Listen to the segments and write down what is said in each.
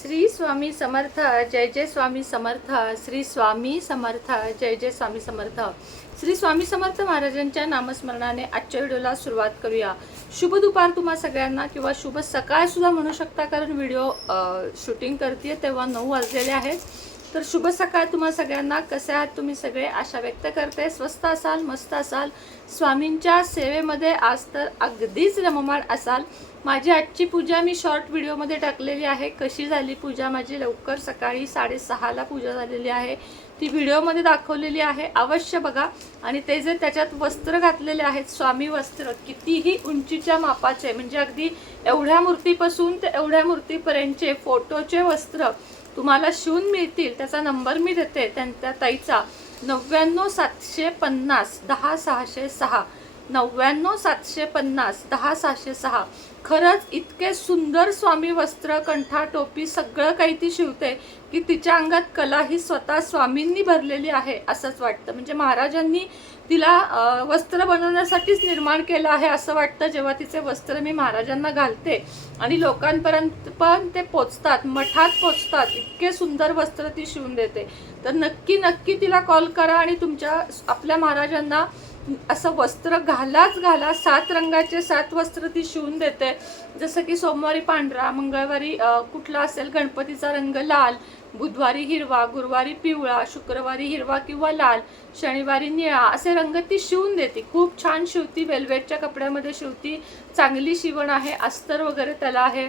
श्री स्वामी समर्थ जय जय स्वामी समर्थ श्री स्वामी समर्थ जय जय स्वामी समर्थ. श्री स्वामी समर्थ महाराजांच्या नामस्मरणाने आजच्या व्हिडिओला सुरुवात करूया. शुभ दुपार तुम्हा सगळ्यांना किंवा शुभ सकाळ सुद्धा म्हणू शकता कारण व्हिडिओ शूटिंग करते तेव्हा नऊ वाजलेले आहेत. तर शुभ सकाळ तुम्हा सगळ्यांना. कसे आहात तुम्ही सगळे? आशा व्यक्त करते. स्वस्त असाल मस्त असाल. स्वामींच्या सेवेमध्ये आज तर अगदीच रममाण असाल. माझी आजची पूजा मी शॉर्ट व्हिडिओमध्ये टाकलेली आहे. कशी झाली पूजा? माझी लवकर सकाळी साडेसहाला पूजा झालेली आहे. ती व्हिडिओमध्ये दाखवलेली आहे. अवश्य बघा. आणि ते जे त्याच्यात वस्त्र घातलेले आहेत स्वामी वस्त्र कितीही उंचीच्या मापाचे म्हणजे अगदी एवढ्या मूर्तीपासून ते एवढ्या मूर्तीपर्यंतचे फोटोचे वस्त्र तुम्हाला शिवून मिळतील त्याचा नंबर मी देते त्यां- त्या ताईचा नव्याण्णव सातशे पन्नास दहा सहाशे सहा. नव्याण्णव सातशे पन्नास दहा सहाशे सहा. खरंच इतके सुंदर स्वामी वस्त्र कंठा टोपी सगळं काही ती शिवते की तिच्या अंगात कला ही स्वतः स्वामींनी भरलेली आहे असंच वाटतं. म्हणजे महाराजांनी तिला वस्त्र बनवण्यासाठीच निर्माण केलं आहे असं वाटतं जेव्हा तिचे वस्त्र मी महाराजांना घालते. आणि लोकांपर्यंत पण ते पोचतात मठात पोचतात. इतके सुंदर वस्त्र ती शिवून देते. तर नक्की नक्की तिला कॉल करा आणि तुमच्या आपल्या महाराजांना असं वस्त्र घालाच घाला. सात रंगाचे सात वस्त्र ती शिवून देते. जसं की सोमवारी पांढरा मंगळवारी कुठला असेल गणपतीचा रंग लाल बुधवारी हिरवा गुरुवारी पिवळा शुक्रवारी हिरवा किंवा लाल शनिवारी निळा असे रंग ती शिवून देते. खूप छान शिवती वेल्वेटच्या कपड्यामध्ये शिवती. चांगली शिवण आहे अस्तर वगैरे त्याला आहे.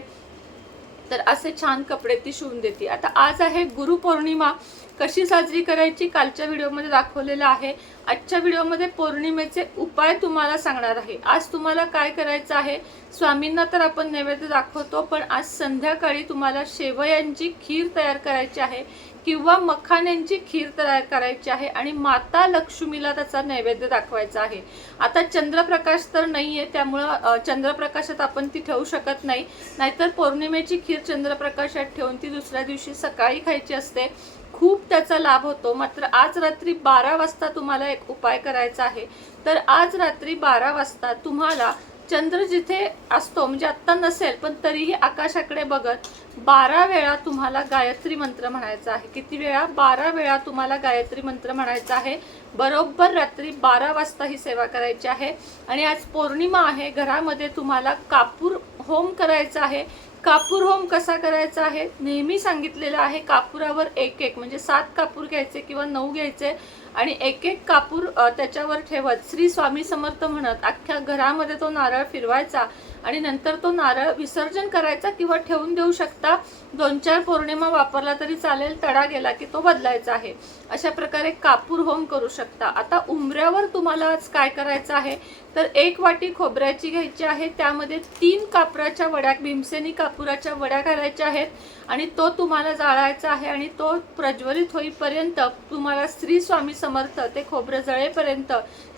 तर असे छान कपडे ती शिवून देते. आता आज आहे गुरुपौर्णिमा कशी साजरी करायची कालच्या व्हिडिओमध्ये दाखवलेलं आहे. आजच्या व्हिडिओमध्ये पौर्णिमेचे उपाय तुम्हाला सांगणार आहे. आज तुम्हाला काय करायचं आहे? स्वामींना तर आपण नैवेद्य दाखवतो पण आज संध्याकाळी तुम्हाला शेवयांची खीर तयार करायची आहे. किंवा मखाण्यांची खीर तयार करायची आहे आणि माता लक्ष्मीला त्याचा नैवेद्य दाखवायचा आहे. आता चंद्रप्रकाश तर नाही आहे त्यामुळं चंद्रप्रकाशात आपण ती ठेवू शकत नाही. नाहीतर पौर्णिमेची खीर चंद्रप्रकाशात ठेवून ती दुसऱ्या दिवशी सकाळी खायची असते. खूप त्याचा लाभ होतो. मात्र आज रात्री बारा वाजता तुम्हाला एक उपाय करायचा आहे. तर आज रात्री बारा वाजता तुम्हाला चंद्र जिथे असतो म्हणजे आत्ता नसेल पण तरीही आकाशाकडे बघत बारा वेळा तुम्हाला गायत्री मंत्र म्हणायचा आहे. किती वेळा? बारा वेळा तुम्हाला गायत्री मंत्र म्हणायचा आहे. बरोबर रात्री बारा वाजता ही सेवा करायची आहे. आणि आज पौर्णिमा आहे. घरामध्ये तुम्हाला कापूर होम करायचा आहे. कापूर होम कसा करायचा आहे? नेहमी सांगितलेलं आहे कापुरावर एक एक म्हणजे सात कापूर घ्यायचे किंवा नऊ घ्यायचे. आणि एक एक कापूर त्याच्यावर ठेवत. श्री स्वामी समर्थ म्हणत अख्ख्या घरामध्ये तो नारळ फिरवायचा. आणि नंतर तो नारळ विसर्जन करायचा किंवा ठेवून देऊ शकता. दोन चार पौर्णिमा वापरला तरी चालेल तडा गेला की तो बदलायचा आहे. अशा प्रकारे कापूर होम करू शकता. आता उंबऱ्यावर तुम्हाला आज काय करायचं आहे? तर एक वाटी खोबऱ्याची घ्यायची आहे. त्यामध्ये तीन कापराच्या वड्या भीमसेनी कापुराच्या वड्या घालायच्या आहेत आणि तो तुम्हाला जाळायचा आहे आणि तो प्रज्वलित होईपर्यंत तुम्हाला श्री स्वामी समर्थ ते खोबरं जळेपर्यंत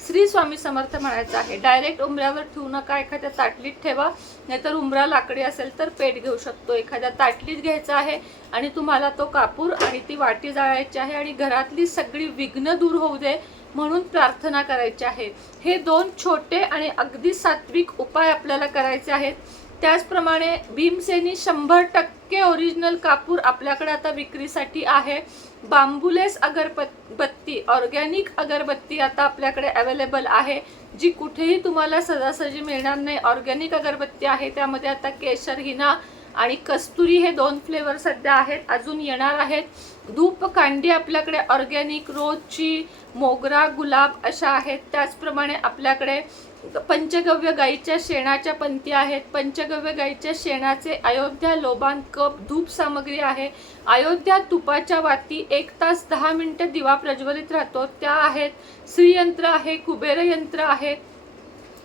श्री स्वामी समर्थ म्हणायचं आहे. डायरेक्ट उंबऱ्यावर ठेवू नका एखाद्या ताटलीत ठेवा. नाहीतर उंबरा लाकडी असेल तर पेट घेऊ शकतो. एखाद्या ताटलीत घ्यायचा आहे आणि तुम्हाला तो कापूर आणि ती वाटी जाळायची आहे आणि घरातली सगळी विघ्न दूर होऊ दे म्हणून प्रार्थना करायची आहे. हे दोन छोटे आणि अगदी सात्विक उपाय आपल्याला करायचे आहेत. त्याचप्रमाणे भीमसेनी शंभर टक्के ओरिजिनल कापूर आपल्याकडे आता विक्रीसाठी आहे. बांबुलेस अगरबत्ती ऑर्गॅनिक अगरबत्ती आता आपल्याकडे अवेलेबल आहे जी कुठेही तुम्हाला सहजासहजी मिळणार नाही. ऑर्गॅनिक अगरबत्ती आहे त्यामध्ये आता केशर हिना आणि कस्तुरी हे दोन फ्लेवर सध्या आहेत अजून येणार आहेत. धूप कांडी आपल्याकडे ऑर्गॅनिक रोजची मोगरा गुलाब अशा आहेत. त्याचप्रमाणे आपल्याकडे पंचगव्य गाईच्या शेणाच्या पंथी आहेत. पंचगव्य गाईच्या शेणाचे अयोध्या लोबान कप धूप सामग्री आहे. अयोध्या तुपाच्या वाती एक तास दहा मिनटं दिवा प्रज्वलित राहतो. त्या आहेत श्रीयंत्र आहे कुबेर यंत्र आहे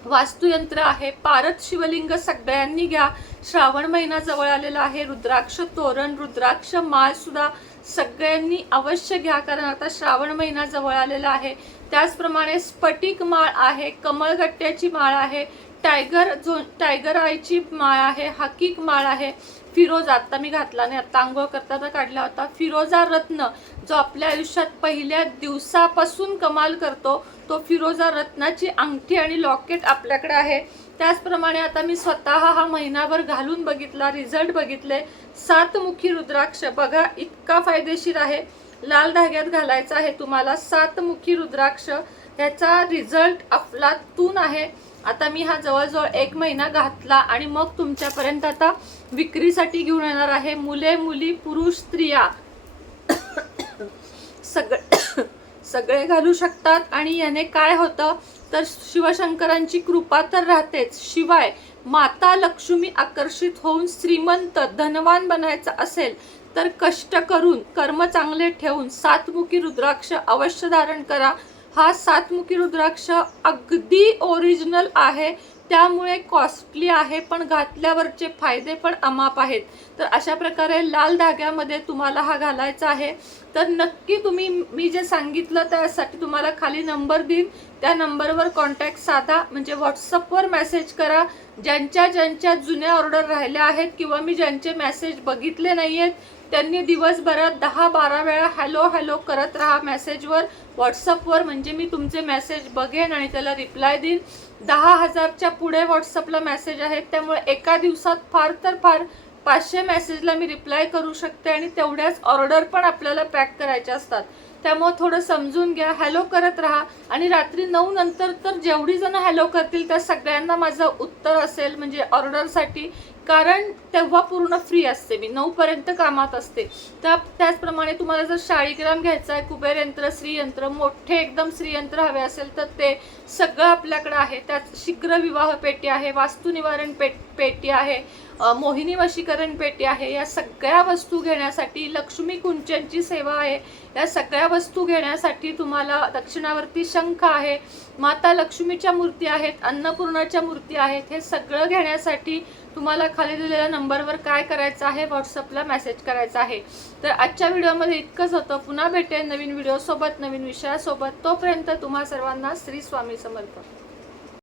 वास्तुयंत्र आहे. पारत शिवलिंग सगळ्यांनी घ्या. श्रावण महिना जवळ आलेला आहे. रुद्राक्ष तोरण रुद्राक्ष माळ सुद्धा सगळ्यांनी अवश्य घ्या. कारण आता श्रावण महिना जवळ आलेला आहे. त्याचप्रमाणे स्फटिक माळ आहे. कमळगट्ट्याची माळ आहे. टायगर जो टायगर आयची माळ आहे हाकीक माळ आहे फिरोज आत्ता मी घातला नाही आत्ता आंघोळ करताना काढला होता. फिरोजा रत्न जो आपल्या आयुष्यात पहिल्या दिवसापासून कमाल करतो तो फिरोजा रत्नाची अंगठी आणि लॉकेट आपल्याकडे आहे. त्याचप्रमाणे आता मी स्वतः हा महिनाभर घालून बघितला रिझल्ट बघितले. सातमुखी रुद्राक्ष बघा इतका फायदेशीर आहे. लाल धाग्यात घालायचा आहे तुम्हाला सातमुखी रुद्राक्ष. ह्याचा रिझल्ट अफलातून आहे. आता मी हा जवळजवळ एक महिना घातला आणि मग तुमच्यापर्यंत आता विक्रीसाठी घेऊन येणार आहे. मुले मुली पुरुष स्त्रिया. सगळे सगळे घालू शकतात आणि याने काय होतं? तर शिवशंकरांची कृपा तर राहतेच. शिवाय माता लक्ष्मी आकर्षित होऊन श्रीमंत धनवान बनायचं असेल तर कष्ट करून कर्म चांगले ठेवून सातमुखी रुद्राक्ष अवश्य धारण करा. हा सातमुखी रुद्राक्ष अगदी ओरिजिनल आहे. त्यामुळे कॉस्टली आहे पण घातल्यावरचे फायदे पण अमाप आहेत. तर अशा प्रकारे लाल धाग्यामध्ये तुम्हाला हा घालायचा आहे. तर नक्की तुम्ही मी जे सांगितलं त्यासाठी तुम्हाला खाली नंबर देईन. त्या नंबरवर कॉन्टॅक्ट साधा. म्हणजे व्हॉट्सअपवर मेसेज करा. ज्यांच्या ज्यांच्या जुन्या ऑर्डर राहिल्या आहेत किंवा मी ज्यांचे मेसेज बघितले नाही आहेत त्यांनी दिवसभरात दहा बारा वेळा हॅलो हॅलो करत राहा. मेसेजवर व्हॉट्सअपवर म्हणजे मी तुमचे मेसेज बघेन आणि त्याला रिप्लाय देईन. दहा हजारच्या पुढे व्हॉट्सअपला मेसेज आहेत त्यामुळे एका दिवसात फार तर फार पाचशे मेसेजला मी रिप्लाय करू शकते आणि तेवढ्याच ऑर्डर पण आपल्याला पॅक करायच्या असतात. त्यामुळे थोडं समजून घ्या हॅलो करत राहा. आणि रात्री नऊ नंतर तर जेवढी जण हॅलो करतील त्या सगळ्यांना माझं उत्तर असेल म्हणजे ऑर्डरसाठी. कारण तेव्हा पूर्ण फ्री असते. मी नऊपर्यंत कामात असते. त्या त्याचप्रमाणे तुम्हाला जर शाळीग्राम घ्यायचा आहे कुबेर यंत्र श्रीयंत्र मोठे एकदम श्रीयंत्र हवे असेल तर ते सगळं आपल्याकडे आहे. त्यात शीघ्र विवाह पेटी आहे वास्तू निवारण पेट पेटी आहे मोहिनी वशीकरण पेटी आहे या सगळ्या वस्तू घेण्यासाठी लक्ष्मी कुंचनची सेवा आहे. या सगळ्या वस्तू घेण्यासाठी तुम्हाला दक्षिणावर्ती शंख आहे माता लक्ष्मीच्या मूर्ती आहेत अन्नपूर्णाच्या मूर्ती आहेत. हे सगळं घेण्यासाठी तुम्हाला खाली दिलेल्या नंबरवर काय करायचं आहे व्हॉट्सअपला मेसेज करायचा आहे. तर आजच्या व्हिडिओमध्ये इतकंच होतं. पुन्हा भेटेन नवीन व्हिडिओसोबत नवीन विषयासोबत. तोपर्यंत तुम्हा सर्वांना श्री स्वामी समर्पण